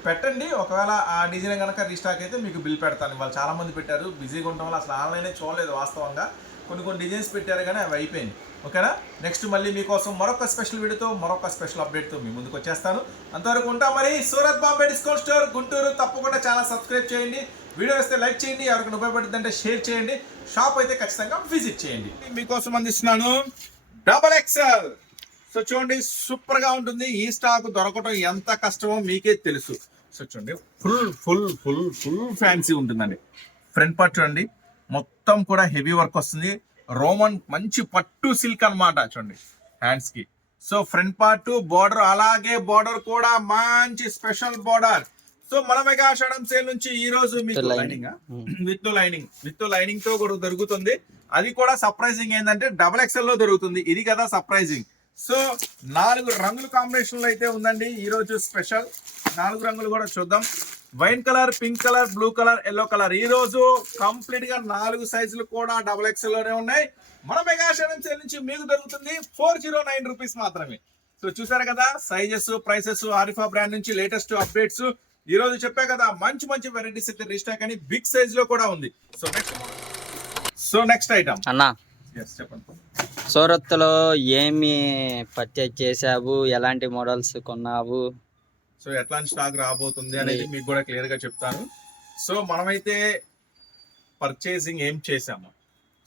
పెట్టండి. ఒకవేళ ఆ డిజైన్ కనుక రీస్టాక్ అయితే మీకు బిల్ పెడతాను. వాళ్ళు చాలామంది పెట్టారు, బిజీగా ఉండటం వల్ల అసలు ఆన్లైనే చూడలేదు వాస్తవంగా. కొన్ని డిజైన్స్ పెట్టారు కానీ అవి అయిపోయింది. ఓకేనా. నెక్స్ట్ మళ్ళీ మీకోసం మరొక స్పెషల్ వీడియోతో, మరొక స్పెషల్ అప్డేట్తో మీ ముందుకు వచ్చేస్తాను. అంతవరకు ఉంటాం మరి. Surat Bombay discount store Guntur. తప్పకుండా ఛానల్ సబ్స్క్రైబ్ చేయండి, వీడియో వస్తే లైక్ చేయండి, ఎవరికైనా ఉపయోగపడుతుంది అంటే షేర్ చేయండి, షాప్ అయితే ఖచ్చితంగా విజిట్ చేయండి. మీకోసం అందిస్తున్నాను XXL. సో చూడండి సూపర్గా ఉంటుంది. ఈ స్టాక్ దొరకటం ఎంత కష్టమో మీకే తెలుసు. సో చూడండి ఫుల్ ఫ్యాన్సీ ఉంటుందండి. ఫ్రంట్ పార్ట్ చూడండి, మొత్తం కూడా హెవీ వర్క్ వస్తుంది. రోమన్ మంచి పట్టు సిల్క్ అన్నమాట. చూడండి హ్యాండ్స్ కి. సో ఫ్రంట్ పార్ట్ బోర్డర్, అలాగే బోర్డర్ కూడా మంచి స్పెషల్ బోర్డర్. సో మన మెగా ఆషాఢం సేల్ నుంచి ఈ రోజు మీకు విత్ లైనింగ్ తో కూడా దొరుకుతుంది. అది కూడా సర్ప్రైజింగ్ ఏంటంటే XXL లో దొరుకుతుంది. ఇది కదా సర్ప్రైజింగ్. సో 4 రంగుల కాంబినేషన్ లో అయితే ఉందండి ఈ రోజు స్పెషల్. 4 రంగులు కూడా చూద్దాం. Wine colour, pink colour, blue colour, yellow colour. ఈ రోజు కంప్లీట్ గా 4 సైజులు కూడా XXL లోనే ఉన్నాయి. మన మెగా ఆషాఢం సేల్ నుంచి మీకు దొరుకుతుంది 409 రూపీస్ మాత్రమే. సో చూసారు కదా సైజెస్, ప్రైసెస్, ఆరిఫా బ్రాండ్ నుంచి లేటెస్ట్ అప్డేట్స్. ఈ రోజు చెప్పే కదా మంచి వెరైటీస్ అయితే రీస్టాక్ అని బిగ్ సైజ్ లో కూడా ఉంది. సో నెక్స్ట్ ఐటమ్ అన్నా చెప్పండి. సూరత్లో ఏమి పర్చేజ్ చేసావు, ఎలాంటి మోడల్స్ కొన్నావు? సో ఎట్లాంటి స్టాక్ రాబోతుంది అనేది మీకు కూడా క్లియర్ గా చెప్తాను. సో మనమైతే పర్చేసింగ్ ఏం చేసాము.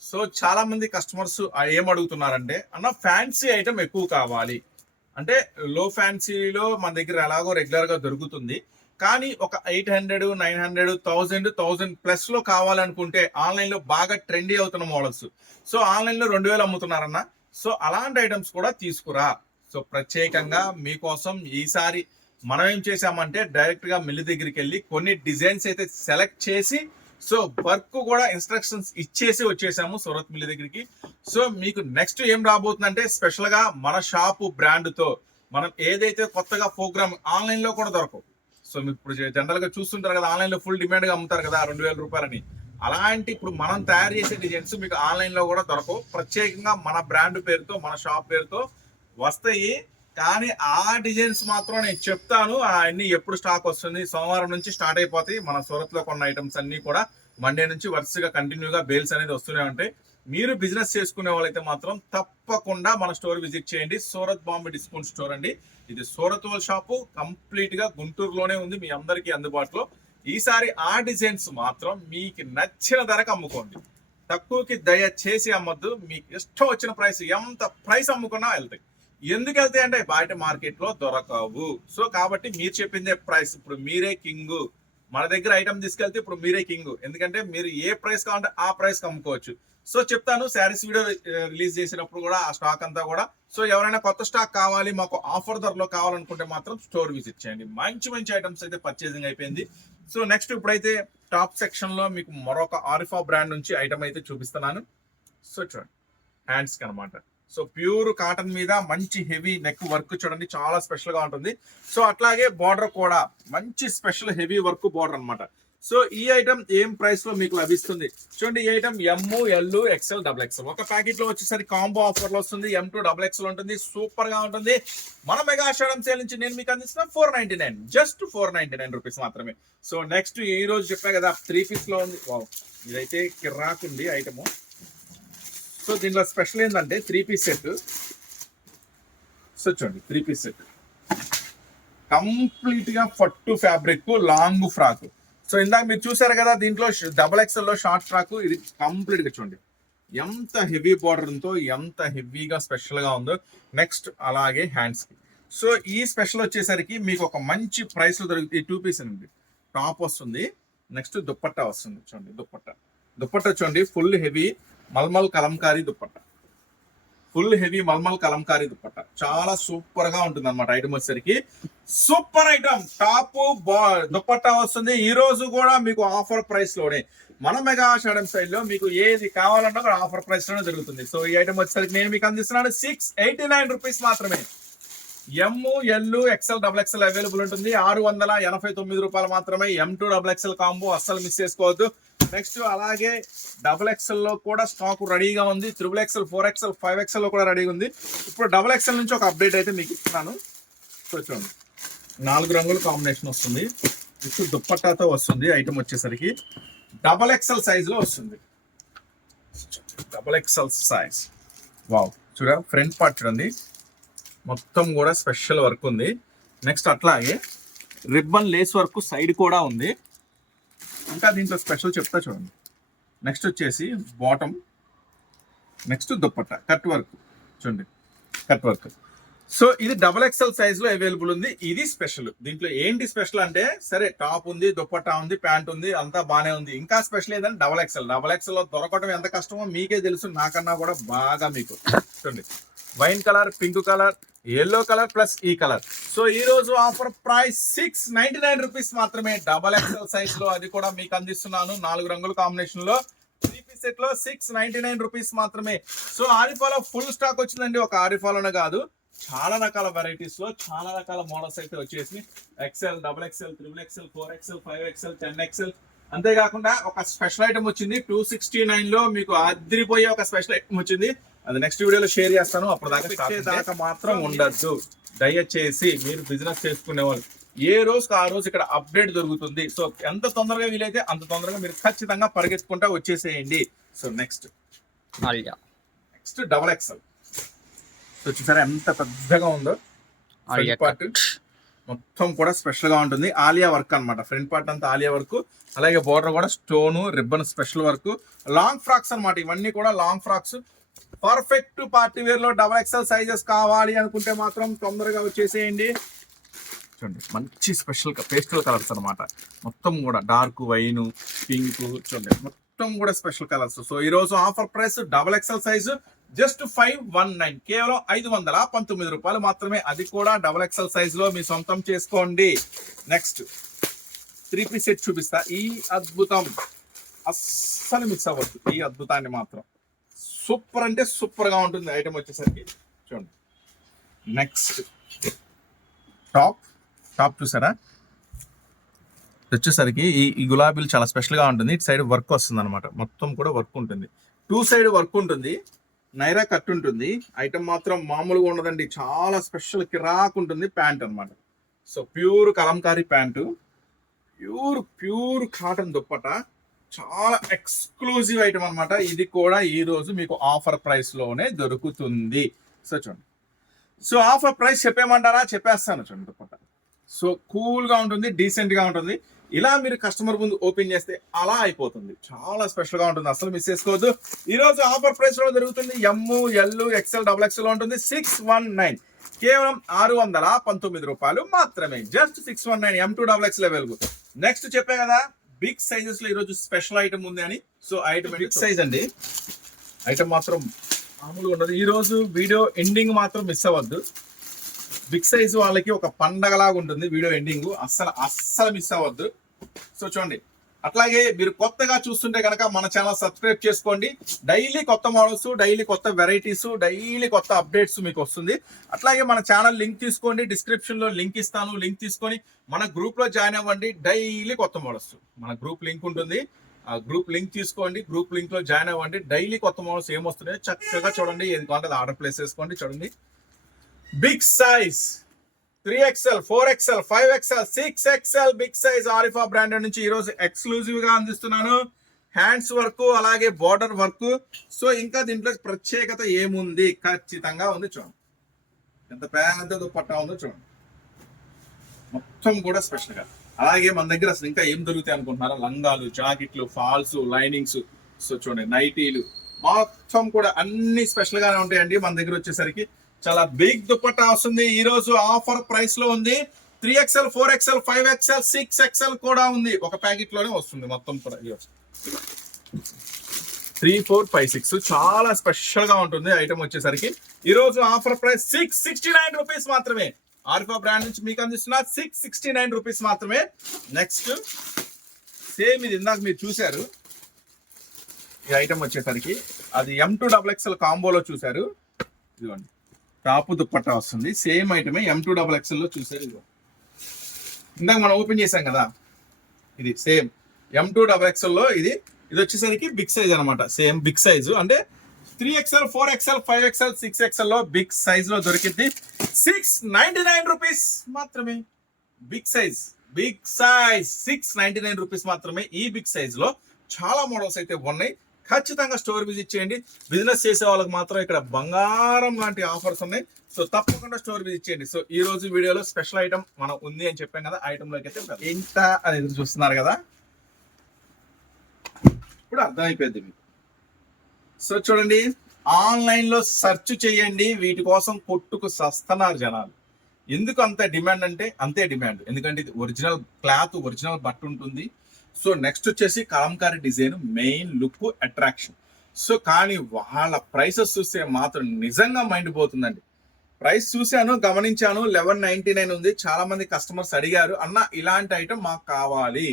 సో చాలా మంది కస్టమర్స్ ఏం అడుగుతున్నారంటే, అన్న ఫ్యాన్సీ ఐటమ్ ఎక్కువ కావాలి అంటే, లో ఫ్యాన్సీలో మన దగ్గర ఎలాగో రెగ్యులర్ గా దొరుకుతుంది, కానీ ఒక 800, 900, 1000 ప్లస్ లో కావాలనుకుంటే ఆన్లైన్ లో బాగా ట్రెండీ అవుతున్న మోడల్స్. సో ఆన్లైన్ లో 2000 అమ్ముతున్నారన్న. సో అలాంటి ఐటమ్స్ కూడా తీసుకురా. సో ప్రత్యేకంగా మీకోసం ఈసారి మనం ఏం చేసామంటే, డైరెక్ట్ గా మిల్లు దగ్గరికి వెళ్ళి కొన్ని డిజైన్స్ అయితే సెలెక్ట్ చేసి, సో వర్క్ కూడా ఇన్స్ట్రక్షన్స్ ఇచ్చేసి వచ్చేసాము సూరత్ మిల్లు దగ్గరికి. సో మీకు నెక్స్ట్ ఏం రాబోతుందంటే, స్పెషల్ గా మన షాపు బ్రాండ్ తో మనం ఏదైతే కొత్తగా ప్రోగ్రామ్ ఆన్లైన్ లో కూడా దొరకవు. సో మీకు ఇప్పుడు జనరల్ గా చూస్తుంటారు కదా, ఆన్లైన్ లో ఫుల్ డిమాండ్ గా అమ్ముతారు కదా 2000 రూపాయలని. అలాంటి ఇప్పుడు మనం తయారు చేసే డిజైన్స్ మీకు ఆన్లైన్ లో కూడా దొరకవు. ప్రత్యేకంగా మన బ్రాండ్ పేరుతో, మన షాప్ పేరుతో వస్తాయి. కానీ ఆ డిజైన్స్ మాత్రం నేను చెప్తాను, అన్ని ఎప్పుడు స్టాక్ వస్తుంది. సోమవారం నుంచి స్టార్ట్ అయిపోతాయి. మన సూరత్ లో కొన్న ఐటమ్స్ అన్ని కూడా మండే నుంచి వరుసగా కంటిన్యూగా బేల్స్ అనేది వస్తూనే ఉంటాయి. మీరు బిజినెస్ చేసుకునే వాళ్ళైతే మాత్రం తప్పకుండా మన స్టోర్ విజిట్ చేయండి. సూరత్ బాంబే డిస్కౌంట్ స్టోర్ అండి. ఇది సూరత్ వాళ్ళ షాపు, కంప్లీట్ గా గుంటూరులోనే ఉంది, మీ అందరికీ అందుబాటులో. ఈసారి ఆ డిజైన్స్ మాత్రం మీకు నచ్చిన ధరకు అమ్ముకోండి. తక్కువకి దయచేసి అమ్మద్దు. మీకు ఇష్టం వచ్చిన ప్రైస్, ఎంత ప్రైస్ అమ్ముకున్నా వెళ్తాయి. ఎందుకు వెళ్తాయి అంటే, బయట మార్కెట్ లో దొరకవు. సో కాబట్టి మీరు చెప్పిందే ప్రైస్. ఇప్పుడు మీరే కింగ్. మన దగ్గర ఐటమ్ తీసుకెళ్తే ఇప్పుడు మీరే కింగ్. ఎందుకంటే మీరు ఏ ప్రైస్ కావాలంటే ఆ ప్రైస్ అమ్ముకోవచ్చు. సో చెప్తాను, శారీస్ వీడియో రిలీజ్ చేసినప్పుడు కూడా ఆ స్టాక్ అంతా కూడా. సో ఎవరైనా కొత్త స్టాక్ కావాలి, మాకు ఆఫర్ ధరలో కావాలనుకుంటే మాత్రం స్టోర్ విజిట్ చేయండి. మంచి మంచి ఐటమ్స్ అయితే పర్చేసింగ్ అయిపోయింది. సో నెక్స్ట్ ఇప్పుడైతే టాప్ సెక్షన్ లో మీకు మరొక ఆరిఫా బ్రాండ్ నుంచి ఐటమ్ అయితే చూపిస్తున్నాను. సో చూడండి, హ్యాండ్స్ కి అనమాట. సో ప్యూర్ కాటన్ మీద మంచి హెవీ నెక్ వర్క్ చూడండి, చాలా స్పెషల్ గా ఉంటుంది. సో అట్లాగే బార్డర్ కూడా మంచి స్పెషల్ హెవీ వర్క్ బార్డర్ అన్నమాట. సో ఈ ఐటమ్ ఏం ప్రైస్ లో మీకు లభిస్తుంది చూడండి. ఈ ఐటమ్ ML XL XXL ఒక ప్యాకెట్ లో వచ్చేసరికి కాంబో ఆఫర్ లో వస్తుంది. M2 XXL ఉంటుంది. సూపర్ గా ఉంటుంది. మన మెగా షోరూమ్ సేల్ నుంచి నేను మీకు అందిస్తున్న 499, జస్ట్ 499 రూపీస్ మాత్రమే. సో నెక్స్ట్ ఈ రోజు చెప్పా కదా 3 పీస్ లో ఉంది. వావ్, ఇదైతే కిరాకుంది ఐటమ్. సో దీంట్లో స్పెషల్ ఏంటంటే 3 పీస్ సెట్. సో చూడండి, 3 పీస్ సెట్ కంప్లీట్ గా పట్టు ఫ్యాబ్రిక్ లాంగ్ ఫ్రాక్. సో ఇందాక మీరు చూసారు కదా, దీంట్లో XXL లో షార్ట్ ఫ్రాక్. ఇది కంప్లీట్ గా చూడండి ఎంత హెవీ బార్డర్ ఉందో, ఎంత హెవీగా స్పెషల్ గా ఉందో. నెక్స్ట్ అలాగే హ్యాండ్స్ కి. సో ఈ స్పెషల్ వచ్చేసరికి మీకు ఒక మంచి ప్రైస్ లో దొరుకుతుంది. 2 పీస్ అండి. టాప్ వస్తుంది, నెక్స్ట్ దుప్పట్టా వస్తుంది. చూడండి దుప్పట్టా చూడండి, full heavy mulmul Kalamkari dupatta. Full heavy mulmul Kalamkari dupatta చాలా సూపర్ గా ఉంటుంది అనమాట. ఐటమ్ వచ్చేసరికి సూపర్ ఐటమ్. టాప్ దుప్పట్టా వస్తుంది. ఈ రోజు కూడా మీకు ఆఫర్ ప్రైస్ లోనే మన మెగా షోరూమ్ సైడ్ లో మీకు ఏది కావాలన్నా కూడా ఆఫర్ ప్రైస్ లోనే దొరుకుతుంది. సో ఈ ఐటమ్ వచ్చేసరికి నేను మీకు అందిస్తున్నాను 689 రూపీస్ మాత్రమే. ML XL XXL అవైలబుల్ ఉంటుంది. 689 రూపాయలు మాత్రమే. M2 XXL కాంబో అస్సలు మిస్ చేసుకోవద్దు. నెక్స్ట్ అలాగే XXL లో కూడా స్టాక్ రెడీగా ఉంది. XXL 4XL 5XL లో కూడా రెడీగా ఉంది. ఇప్పుడు XXL నుంచి ఒక అప్డేట్ అయితే మీకు ఇస్తున్నాను. సో చూడండి, 4 రంగుల కాంబినేషన్ వస్తుంది. ఇప్పుడు దుప్పట్టాతో వస్తుంది. ఐటమ్ వచ్చేసరికి XXL సైజ్ లో వస్తుంది. XXL size. వావ్, చూడ ఫ్రంట్ పార్ట్ చూడండి, మొత్తం కూడా స్పెషల్ వర్క్ ఉంది. నెక్స్ట్ అట్లాగే రిబ్బన్ లేస్ వర్క్ సైడ్ కూడా ఉంది. ఇంకా దీంట్లో స్పెషల్ చెప్తా చూడండి. నెక్స్ట్ వచ్చేసి bottom, next dupatta cut work చూడండి, కట్ వర్క్. సో ఇది XXL సైజ్ లో అవైలబుల్ ఉంది. ఇది స్పెషల్. దీంట్లో ఏంటి స్పెషల్ అంటే, సరే టాప్ ఉంది, దుప్పట్టా ఉంది, ప్యాంట్ ఉంది, అంతా బానే ఉంది. ఇంకా స్పెషల్ ఏదంటే XXL లో దొరకడం ఎంత కష్టమో మీకే తెలుసు, నాకన్నా కూడా బాగా. మీకు చూడండి, wine colour, pink colour, yellow colour plus ఈ కలర్. సో ఈ రోజు ఆఫర్ ప్రైస్ 699 రూపీస్ మాత్రమే. XXL సైజ్ లో, అది కూడా మీకు అందిస్తున్నాను 4 రంగుల కాంబినేషన్ లో. 3 పీస్ సెట్ లో 699 రూపీస్ మాత్రమే. సో ఆరిఫాలో ఫుల్ స్టాక్ వచ్చిందండి. ఒక ఆరిఫాలోనే కాదు, చాలా రకాల వెరైటీస్ లో చాలా రకాల మోడల్స్ అయితే వచ్చేసి XL XXL 3XL 4XL 5XL 10XL. అంతేకాకుండా ఒక స్పెషల్ ఐటమ్ వచ్చింది 269 లో. మీకు అదిరిపోయే ఒక స్పెషల్ ఐటమ్ వచ్చింది. అది నెక్స్ట్ వీడియోలో షేర్ చేస్తాను. అప్పుడు దాకా మాత్రం ఉండద్దు. దయచేసి మీరు బిజినెస్ చేసుకునే వాళ్ళు ఏ రోజుకి ఆ రోజు ఇక్కడ అప్డేట్ దొరుకుతుంది. సో ఎంత తొందరగా వీలైతే అంత తొందరగా మీరు ఖచ్చితంగా పరిగెత్తుకుంటా వచ్చేసేయండి. So next XXL. సో చూసారా ఎంత పెద్దగా ఉందో. ఆలియా ఫ్రంట్ పార్ట్ మొత్తం కూడా స్పెషల్ గా ఉంటుంది. ఆలియా వర్క్ అన్నమాట. ఫ్రంట్ పార్ట్ అంతా ఆలియా వర్క్, అలాగే బోర్డర్ కూడా stone ribbon special work. Long frocks అన్నమాట. ఇవన్నీ కూడా long frocks. Perfect party wear లో XXL సైజెస్ కావాలి అనుకుంటే మాత్రం తొందరగా వచ్చేసేయండి. చూడండి మంచి స్పెషల్ పేస్టల్ కలర్స్ అన్నమాట. మొత్తం కూడా డార్క్ వైన్, పింక్, చూడండి మొత్తం కూడా స్పెషల్ కలర్స్. సో ఈ రోజు offer price XXL size just 519, కేవలం 519 రూపాయలు మాత్రమే. అది కూడా XXL సైజ్ లో మీ సొంతం చేసుకోండి. నెక్స్ట్ 3-piece సెట్ చూపిస్తా. ఈ అద్భుతం అస్సలు మిక్స్ అవ్వద్దు. ఈ అద్భుతాన్ని మాత్రం సూపర్ అంటే సూపర్ గా ఉంటుంది ఐటమ్ వచ్చేసరికి. చూడండి నెక్స్ట్ టాప్ చూసారా, వచ్చేసరికి ఈ గులాబీలు చాలా స్పెషల్ గా ఉంటుంది. ఇటు సైడ్ వర్క్ వస్తుంది అనమాట. మొత్తం కూడా వర్క్ ఉంటుంది. 2 సైడ్ వర్క్ ఉంటుంది. నైరా కట్ ఉంటుంది. ఐటమ్ మాత్రం మామూలుగా ఉండదండి. చాలా స్పెషల్ కిరాక్ ఉంటుంది. ప్యాంట్ అన్నమాట. So pure Kalamkari pant, pure cotton dupatta, చాలా ఎక్స్క్లూజివ్ ఐటమ్ అన్నమాట. ఇది కూడా ఈ రోజు మీకు ఆఫర్ ప్రైస్ లోనే దొరుకుతుంది. సో చూడండి. సో ఆఫర్ ప్రైస్ చెప్పేయమంటారా? చెప్పేస్తాను. చూడండి దుప్పట సో కూల్ గా ఉంటుంది, డీసెంట్ గా ఉంటుంది. ఇలా మీరు కస్టమర్ ముందు ఓపెన్ చేస్తే అలా అయిపోతుంది. చాలా స్పెషల్ గా ఉంటుంది. అసలు మిస్ చేసుకోవద్దు. ఈ రోజు ఆఫర్ ప్రైస్ లో దొరుకుతుంది. ML, XL, XXL లో ఉంటుంది. 619, కేవలం 619 రూపాయలు మాత్రమే. Just 619. M2 XXL available. Next చెప్పే కదా బిగ్ సైజెస్ లో ఈ రోజు స్పెషల్ ఐటమ్ ఉంది అని. సో ఐటమ్ బిగ్ సైజ్ అండి. ఐటమ్ మాత్రం మామూలుగా ఉండదు. ఈ రోజు వీడియో ఎండింగ్ మాత్రం మిస్ అవ్వద్దు. బిగ్ సైజ్ వాళ్ళకి ఒక పండగలాగా ఉంటుంది వీడియో ఎండింగ్. అస్సలు మిస్ అవ్వద్దు. సో చూడండి. అట్లాగే మీరు కొత్తగా చూస్తుంటే కనుక మన ఛానల్ సబ్స్క్రైబ్ చేసుకోండి. డైలీ కొత్త మోడల్స్, డైలీ కొత్త వెరైటీస్, డైలీ కొత్త అప్డేట్స్ మీకు వస్తుంది. అట్లాగే మన ఛానల్ లింక్ తీసుకోండి. డిస్క్రిప్షన్ లో లింక్ ఇస్తాను. లింక్ తీసుకొని మన గ్రూప్ లో జాయిన్ అవ్వండి. డైలీ కొత్త మోడల్స్ మన గ్రూప్ లింక్ ఉంటుంది. ఆ గ్రూప్ లింక్ తీసుకోండి. గ్రూప్ లింక్ లో జాయిన్ అవ్వండి. డైలీ కొత్త మోడల్స్ ఏమొస్తున్నాయో చక్కగా చూడండి. ఏది కావాలంటే ఆర్డర్ ప్లేస్ చేసుకోండి. చూడండి big size 3XL, 4XL, 5XL, 6XL big size Arifa branded నుంచి ఈరోజు ఎక్స్క్లూజివ్ గా అందిస్తున్నాను. హ్యాండ్స్ వర్క్, అలాగే బార్డర్ వర్క్. సో ఇంకా దీంట్లో ప్రత్యేకత ఏముంది? ఖచ్చితంగా ఉంది. చూడండి ఎంత పెద్ద దుపట్టా ఉందో చూడండి. మొత్తం కూడా స్పెషల్ గా. అలాగే మన దగ్గర అసలు ఇంకా ఏం దొరుకుతాయి అనుకుంటున్నారా? లంగాలు, జాకెట్లు, ఫాల్స్, లైనింగ్స్. సో చూడండి నైటీలు, మొత్తం కూడా అన్ని స్పెషల్ గానే ఉంటాయండి. మన దగ్గర వచ్చేసరికి చాలా బిగ్ దుపట్టా వస్తుంది. ఈ రోజు ఆఫర్ ప్రైస్ లో ఉంది. 3XL, 4XL, 5XL, 6XL కూడా ఉంది. ఒక ప్యాకెట్ లోనే వస్తుంది మొత్తం కూడా. 3, 4, 5, 6 చాలా స్పెషల్ గా ఉంటుంది ఐటమ్ వచ్చేసరికి. ఈ రోజు ఆఫర్ ప్రైస్ 669 రూపీస్ మాత్రమే. ఆరిఫా బ్రాండ్ నుంచి మీకు అందిస్తున్నా 669 రూపీస్ మాత్రమే. నెక్స్ట్ సేమ్ ఇది ఇందాక మీరు చూసారు. ఈ ఐటమ్ వచ్చేసరికి అది M2 XXL కాంబోలో చూసారు. ఇదిగోండి టాపు దుప్పట్టా వస్తుంది. సేమ్ ఐటమే M2 XXL లో చూసారు. ఇదిగో ఇందాక మనం ఓపెన్ చేసాం కదా, ఇది సేమ్ M2 XXL లో ఇది వచ్చేసరికి బిగ్ సైజ్ అనమాట. సేమ్ బిగ్ సైజు అంటే 3XL, 4XL, 5XL, 6XL లో బిగ్ సైజ్ లో దొరికింది. 699 రూపీస్ మాత్రమే. బిగ్ సైజ్ 699 రూపీస్ మాత్రమే. ఈ బిగ్ సైజ్ లో చాలా మోడల్స్ అయితే ఉన్నాయి. ఖచ్చితంగా స్టోర్ విజిట్ చేయండి. బిజినెస్ చేసే వాళ్ళకి మాత్రం ఇక్కడ బంగారం లాంటి ఆఫర్స్ ఉన్నాయి. సో తప్పకుండా స్టోర్ విజిట్ చేయండి. సో ఈ రోజు వీడియోలో స్పెషల్ ఐటమ్ మనం ఉంది అని చెప్పాం కదా. ఐటమ్ లోకి అయితే ఎంత అనేది చూస్తున్నారు కదా, ఇప్పుడు అర్థమైపోయింది మీకు. సో చూడండి, ఆన్లైన్ లో సెర్చ్ చేయండి. వీటి కోసం కొట్టుకు సస్తున్నారు జనాలు. ఎందుకు అంత డిమాండ్ అంటే అంతే డిమాండ్. ఎందుకంటే ఇది ఒరిజినల్ క్లాత్, ఒరిజినల్ బట్ట ఉంటుంది. సో నెక్స్ట్ వచ్చేసి Kalamkari design, main look, attraction. So కానీ వాళ్ళ ప్రైసెస్ చూస్తే మాత్రం నిజంగా మైండ్ పోతుందండి. ప్రైస్ చూశాను, గమనించాను. 1199 ఉంది. చాలా మంది కస్టమర్స్ అడిగారు, అన్న ఇలాంటి ఐటమ్ మాకు కావాలి,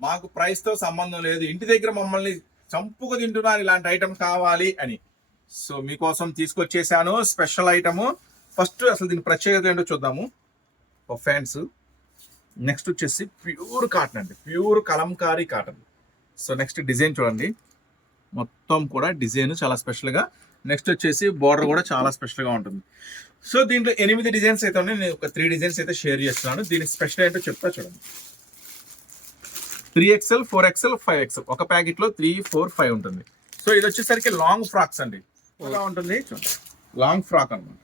మాకు ప్రైస్ తో సంబంధం లేదు, ఇంటి దగ్గర మమ్మల్ని చంపుకు తింటున్నారు, ఇలాంటి ఐటమ్ కావాలి అని. సో మీకోసం తీసుకొచ్చేసాను స్పెషల్ ఐటమ్. ఫస్ట్ అసలు దీని ప్రత్యేకత ఏంటో చూద్దాము. ఫ్యాన్స్. నెక్స్ట్ వచ్చేసి ప్యూర్ కాటన్ అండి, pure Kalamkari cotton. So next design చూడండి, మొత్తం కూడా డిజైన్ చాలా స్పెషల్గా. నెక్స్ట్ వచ్చేసి బార్డర్ కూడా చాలా స్పెషల్గా ఉంటుంది. సో దీంట్లో 8 డిజైన్స్ అయితే ఉన్నాయి. నేను ఒక 3 డిజైన్స్ అయితే షేర్ చేస్తున్నాను. దీని స్పెషల్ ఏంటో చెప్తా చూడండి. 3XL, 4XL, 5XL ఒక ప్యాకెట్లో 3, 4, 5 ఉంటుంది. సో ఇది వచ్చేసరికి లాంగ్ ఫ్రాక్స్ అండి. ఎలా ఉంటుంది చూడండి, లాంగ్ ఫ్రాక్ అనమాట.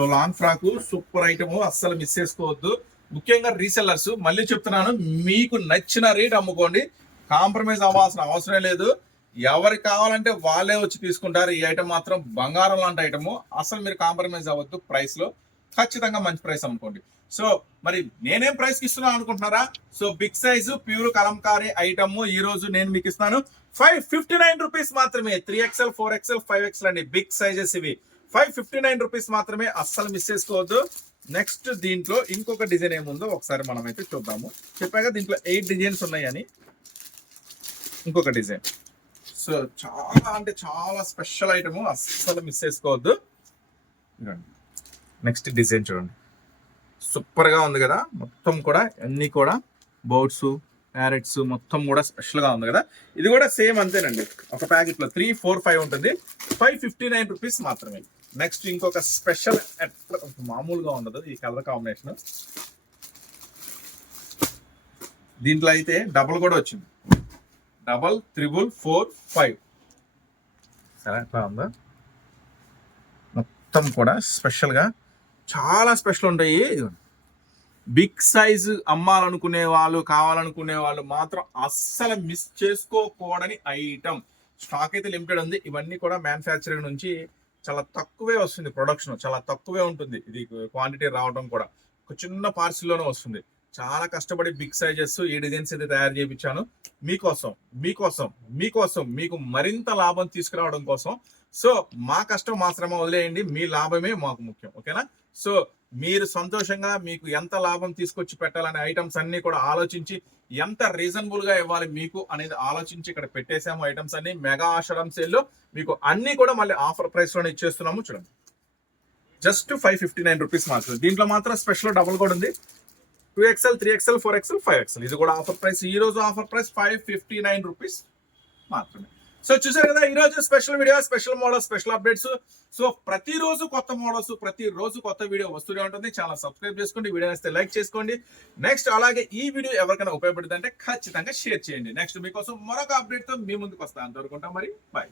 So long frock super item, అస్సలు మిస్ చేసుకోవద్దు. ముఖ్యంగా రీసెల్లర్స్, మళ్ళీ చెప్తున్నాను, మీకు నచ్చిన రేట్ అమ్ముకోండి, కాంప్రమైజ్ అవ్వాల్సిన అవసరం లేదు. ఎవరికి కావాలంటే వాళ్ళే వచ్చి తీసుకుంటారు. ఈ ఐటమ్ మాత్రం బంగారం లాంటి ఐటమ్, అసలు మీరు కాంప్రమైజ్ అవ్వద్దు. ప్రైస్ లో ఖచ్చితంగా మంచి ప్రైస్ అమ్ముకోండి. సో మరి నేనేం ప్రైస్ కి ఇస్తున్నాను అనుకుంటున్నారా? So big size pure Kalamkari item ఈ రోజు నేను మీకు ఇస్తాను 559 రూపీస్ మాత్రమే. 3XL 4XL 5XL అండి, బిగ్ సైజెస్ ఇవి. 559 రూపీస్ మాత్రమే, అస్సలు మిస్ చేసుకోవద్దు. నెక్స్ట్ దీంట్లో ఇంకొక డిజైన్ ఏముందో ఒకసారి మనం అయితే చూద్దాము. చెప్పాక దీంట్లో 8 డిజైన్స్ ఉన్నాయని. ఇంకొక డిజైన్, సో చాలా అంటే చాలా స్పెషల్ ఐటమ్, అస్సలు మిస్ చేసుకోవద్దు. నెక్స్ట్ డిజైన్ చూడండి, సూపర్ గా ఉంది కదా. మొత్తం కూడా అన్ని కూడా బౌట్స్, క్యారెట్స్ మొత్తం కూడా స్పెషల్ గా ఉంది కదా. ఇది కూడా సేమ్ అంతేనండి, ఒక ప్యాకెట్ లో 3, 4, 5 ఉంటుంది. 559 రూపీస్ మాత్రమే. నెక్స్ట్ ఇంకొక స్పెషల్, మామూలుగా ఉండదు ఈ కలర్ కాంబినేషన్. దీంట్లో అయితే డబుల్ కూడా వచ్చింది, 2, 3, 4, 5. సరే, ఎట్లా ఉందా? మొత్తం కూడా స్పెషల్ గా చాలా స్పెషల్ ఉంటాయి. బిగ్ సైజ్ అమ్మాలనుకునే వాళ్ళు, కావాలనుకునే వాళ్ళు మాత్రం అస్సలు మిస్ చేసుకోకూడని ఐటమ్. స్టాక్ అయితే లిమిటెడ్ ఉంది. ఇవన్నీ కూడా మ్యానుఫ్యాక్చరింగ్ నుంచి చాలా తక్కువే వస్తుంది, ప్రొడక్షన్ చాలా తక్కువే ఉంటుంది. ఇది క్వాంటిటీ రావడం కూడా ఒక చిన్న పార్సిల్లోనే వస్తుంది. చాలా కష్టపడి బిగ్ సైజెస్ ఈ డిజైన్స్ అయితే తయారు చేయించాను మీకోసం, మీకోసం, మీకోసం, మీకు మరింత లాభం తీసుకురావడం కోసం. సో మా కష్టం, మా శ్రమ వదిలేయండి, మీ లాభమే మాకు ముఖ్యం. ఓకేనా? సో మీరు సంతోషంగా మీకు ఎంత లాభం తీసుకొచ్చి పెట్టాలనే ఐటమ్స్ అన్ని కూడా ఆలోచించి, ఎంత రీజనబుల్ గా ఇవ్వాలి మీకు అనేది ఆలోచించి ఇక్కడ పెట్టేసాము. ఐటమ్స్ అన్ని మెగా ఆషాఢం సేల్ లో మీకు అన్ని కూడా మళ్ళీ ఆఫర్ ప్రైస్ లోనే ఇచ్చేస్తున్నాము. చూడండి, జస్ట్ 559 రూపీస్ మాత్రం. దీంట్లో మాత్రం స్పెషల్ డబుల్ కూడా ఉంది, 2XL 3XL 4XL 5XL. ఇది కూడా ఆఫర్ ప్రైస్. ఈ రోజు ఆఫర్ ప్రైస్ 559 రూపీస్ మాత్రమే. సో చూసారు కదా, ఈ రోజు special video, special models, special updates. So ప్రతిరోజు కొత్త మోడల్స్, ప్రతిరోజు కొత్త వీడియో వస్తూనే ఉంటుంది. ఛానల్ సబ్స్క్రైబ్ చేసుకోండి, వీడియో నచ్చితే లైక్ చేసుకోండి. నెక్స్ట్ అలాగే ఈ వీడియో ఎవరికైనా ఉపయోగపడుతుందంటే ఖచ్చితంగా షేర్ చేయండి. నెక్స్ట్ మీకోసం మరొక అప్డేట్ తో మీ ముందుకు వస్తాను. అంతవరకు ఉంటాం మరి, బాయ్.